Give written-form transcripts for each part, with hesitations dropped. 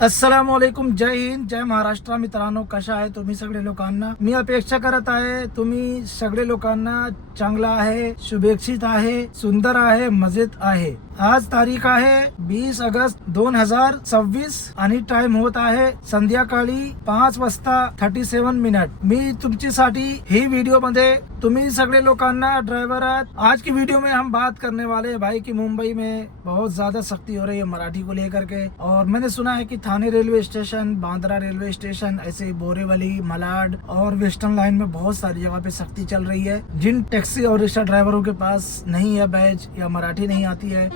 अस्सलामुअलैकुम, जय हिंद, जय महाराष्ट्र. मित्रांनो, कशा आहे तुम्ही सगळे लोकांना. मी अपेक्षा करत आहे तुम्ही सगळे लोकांना चांगला आहे, शुभेच्छित आहे, सुंदर आहे, मजेत आहे. आज तारीख आहे 20 ऑगस्ट 2026 आणि टाइम होत आहे संध्याकाळी 5:37. मी तुमच्यासाठी ही वीडियो मध्ये तुम्ही सगळे लोकांना ड्राइवर आहात. आज की वीडियो में हम बात करने वाले हैं भाई कि मुंबई में बहुत ज्यादा सख्ती हो रही है मराठी को लेकर के. और मैंने सुना है कि Thane railway station, Bandra railway station, ऐसे ही बोरीवली, मलाड और वेस्टर्न लाइन में बहुत सारी जगह पे सख्ती चल रही है. जिन टैक्सी और रिक्शा ड्राइवरों के पास नहीं है बैज या मराठी नहीं आती है,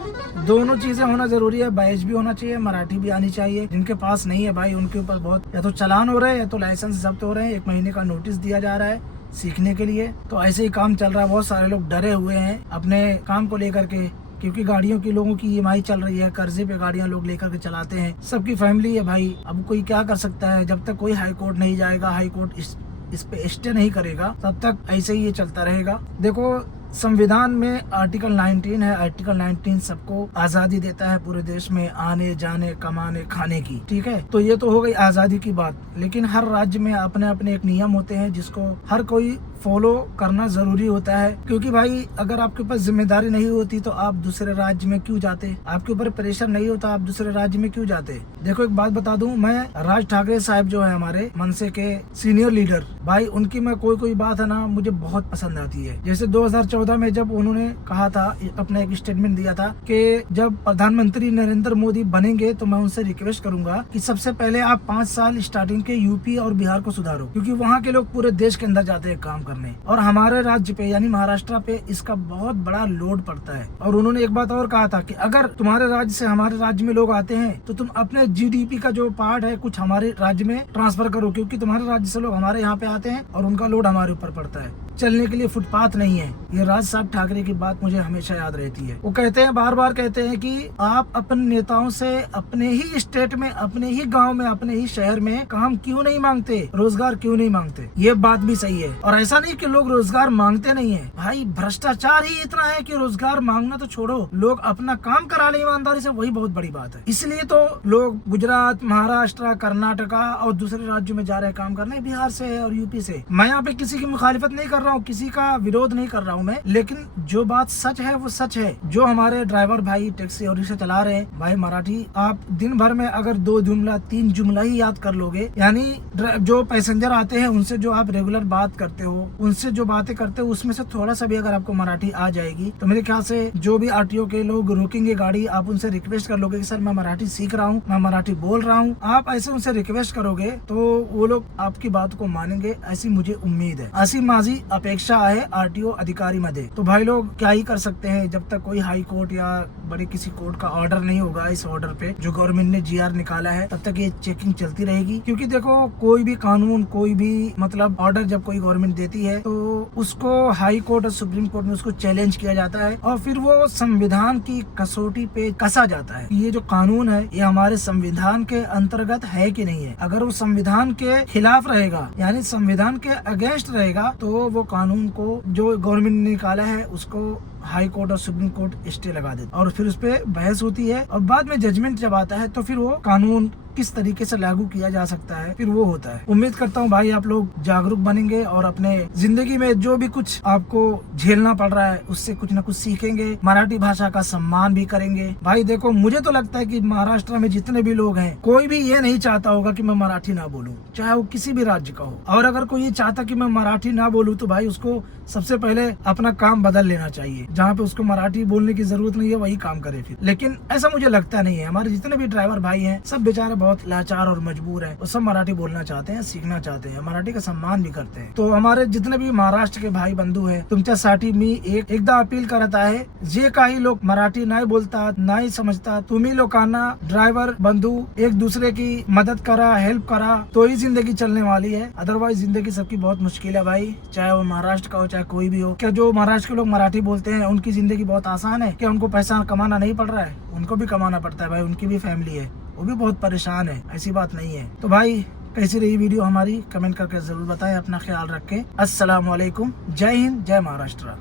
दोनों चीजें होना जरूरी है. बैज भी होना चाहिए, मराठी भी आनी चाहिए. जिनके पास नहीं है भाई, उनके ऊपर बहुत या तो चालान हो रहे हैं या तो लाइसेंस जब्त हो रहे हैं. 1 महीने का नोटिस दिया जा रहा है सीखने के लिए. तो ऐसे ही काम चल रहा है. बहुत सारे लोग डरे हुए हैं अपने काम को लेकर के, क्योंकि गाड़ियों की लोगों की ईएमआई चल रही है, कर्जे पे गाड़ियां लोग लेकर के चलाते हैं. सबकी फैमिली है भाई. अब कोई क्या कर सकता है. जब तक कोई हाई कोर्ट नहीं जाएगा, हाई कोर्ट इस पे स्टे नहीं करेगा, तब तक ऐसे ही ये चलता रहेगा. देखो, संविधान में आर्टिकल 19 है. आर्टिकल 19 सबको आजादी देता है पूरे देश में आने जाने, कमाने, खाने की. ठीक है, तो ये तो हो गई आजादी की बात. लेकिन हर राज्य में अपने अपने एक नियम होते हैं जिसको हर कोई फॉलो करना जरूरी होता है. क्योंकि भाई, अगर आपके पास जिम्मेदारी नहीं होती तो आप दूसरे राज्य में क्यों जाते. आपके ऊपर प्रेशर नहीं होता, आप दूसरे राज्य में क्यों जाते. देखो, एक बात बता दूं, मैं राज ठाकरे साहब जो है हमारे मनसे के सीनियर लीडर, भाई उनकी मैं कोई बात है ना, मुझे बहुत पसंद आती है. जैसे 2014 में जब उन्होंने कहा था, अपना एक स्टेटमेंट दिया था कि जब प्रधानमंत्री नरेंद्र मोदी बनेंगे तो मैं उनसे रिक्वेस्ट करूंगा कि सबसे पहले आप 5 साल स्टार्टिंग के यूपी और बिहार को सुधारो. क्योंकि वहाँ के लोग पूरे देश के अंदर जाते हैं काम करने, और हमारे राज्य पे यानी महाराष्ट्र पे इसका बहुत बड़ा लोड पड़ता है. और उन्होंने एक बात और कहा था कि अगर तुम्हारे राज्य से हमारे राज्य में लोग आते हैं तो तुम अपने जीडीपी का जो पार्ट है कुछ हमारे राज्य में ट्रांसफर करो. क्योंकि तुम्हारे राज्य से लोग हमारे यहाँ पे आते हैं और उनका लोड हमारे ऊपर पड़ता है. चलने के लिए फुटपाथ नहीं है. ये राज साहब ठाकरे की बात मुझे हमेशा याद रहती है. वो कहते हैं, बार बार कहते हैं कि आप अपने नेताओं से अपने ही स्टेट में, अपने ही गांव में, अपने ही शहर में काम क्यों नहीं मांगते, रोजगार क्यों नहीं मांगते. ये बात भी सही है. और ऐसा नहीं कि लोग रोजगार मांगते नहीं है भाई, भ्रष्टाचार ही इतना है कि रोजगार मांगना तो छोड़ो, लोग अपना काम करा ले ईमानदारी से, वही बहुत बड़ी बात है. इसलिए तो लोग गुजरात, महाराष्ट्र, कर्नाटका और दूसरे राज्यों में जा रहे हैं काम करने, बिहार से और यूपी से. मैं यहाँ पे किसी की मुखालिफत नहीं कर रहा हूँ, किसी का विरोध नहीं कर रहा हूँ मैं, लेकिन जो बात सच है वो सच है. जो हमारे ड्राइवर भाई टैक्सी और रिक्शा चला रहे हैं भाई, मराठी आप दिन भर में अगर 2 जुमला 3 जुमला ही याद कर लोगे, यानी जो पैसेंजर आते हैं उनसे जो आप रेगुलर बात करते हो, उनसे जो बातें करते हो, उसमें से थोड़ा सा भी अगर आपको मराठी आ जाएगी तो मेरे ख्याल से जो भी आरटीओ के लोग रोकेंगे गाड़ी, आप उनसे रिक्वेस्ट कर लोगे कि सर मैं मराठी सीख रहा हूँ, मैं मराठी बोल रहा हूँ, आप ऐसे उनसे रिक्वेस्ट करोगे तो वो लोग आपकी बात को मानेंगे, ऐसी मुझे उम्मीद है, ऐसी माझी अपेक्षा है आरटीओ अधिकारी मध्ये. तो भाई लोग क्या ही कर सकते हैं. जब तक कोई हाई कोर्ट या बड़े किसी कोर्ट का ऑर्डर नहीं होगा इस ऑर्डर पे जो गवर्नमेंट ने जीआर निकाला है, तब तक ये चेकिंग चलती रहेगी. क्योंकि देखो, कोई भी कानून, कोई भी मतलब ऑर्डर जब कोई गवर्नमेंट देती है तो उसको हाई कोर्ट और सुप्रीम कोर्ट में उसको चैलेंज किया जाता है और फिर वो संविधान की कसौटी पे कसा जाता है. ये जो कानून है ये हमारे संविधान के अंतर्गत है कि नहीं है. अगर वो संविधान के खिलाफ रहेगा, यानी संविधान के अगेंस्ट रहेगा, तो वो कानून को जो गवर्नमेंट ने निकाला है उसको हाई कोर्ट और सुप्रीम कोर्ट स्टे लगा देता और फिर उस पे बहस होती है. और बाद में जजमेंट जब आता है तो फिर वो कानून किस तरीके से लागू किया जा सकता है फिर वो होता है. उम्मीद करता हूँ भाई आप लोग जागरूक बनेंगे और अपने जिंदगी में जो भी कुछ आपको झेलना पड़ रहा है उससे कुछ न कुछ सीखेंगे, मराठी भाषा का सम्मान भी करेंगे. भाई देखो, मुझे तो लगता है कि महाराष्ट्र में जितने भी लोग हैं, कोई भी ये नहीं चाहता होगा कि मैं मराठी ना बोलूं, चाहे वो किसी भी राज्य का हो. और अगर कोई ये चाहता कि मैं मराठी ना बोलूं तो भाई उसको सबसे पहले अपना काम बदल लेना चाहिए. जहाँ पे उसको मराठी बोलने की जरूरत नहीं है वही काम करे फिर. लेकिन ऐसा मुझे लगता नहीं है. हमारे जितने भी ड्राइवर भाई हैं सब बेचारे बहुत लाचार और मजबूर हैं. वो सब मराठी बोलना चाहते हैं, सीखना चाहते हैं, मराठी का सम्मान भी करते हैं. तो हमारे जितने भी महाराष्ट्र के भाई बंधू हैं, तुमच्यासाठी मी एकदा अपील करत आहे, जे काही लोक मराठी नाही बोलतात, नाही समजतात, तुम्ही लोकांना ड्राइवर बंधू एक दूसरे की मदद करा, हेल्प करा, तो ही जिंदगी चलने वाली है. अदरवाइज जिंदगी सबकी बहुत मुश्किल है भाई, चाहे वो महाराष्ट्र का हो चाहे कोई भी हो. क्या जो महाराष्ट्र के लोग मराठी बोलते हैं उनकी जिंदगी बहुत आसान है? क्या उनको पैसा कमाना नहीं पड़ रहा है? उनको भी कमाना पड़ता है भाई, उनकी भी फैमिली है, वो भी बहुत परेशान है. ऐसी बात नहीं है. तो भाई कैसी रही वीडियो हमारी, कमेंट करके जरूर बताएं. अपना ख्याल रखें. अस्सलाम वालेकुम, जय हिंद, जय महाराष्ट्र.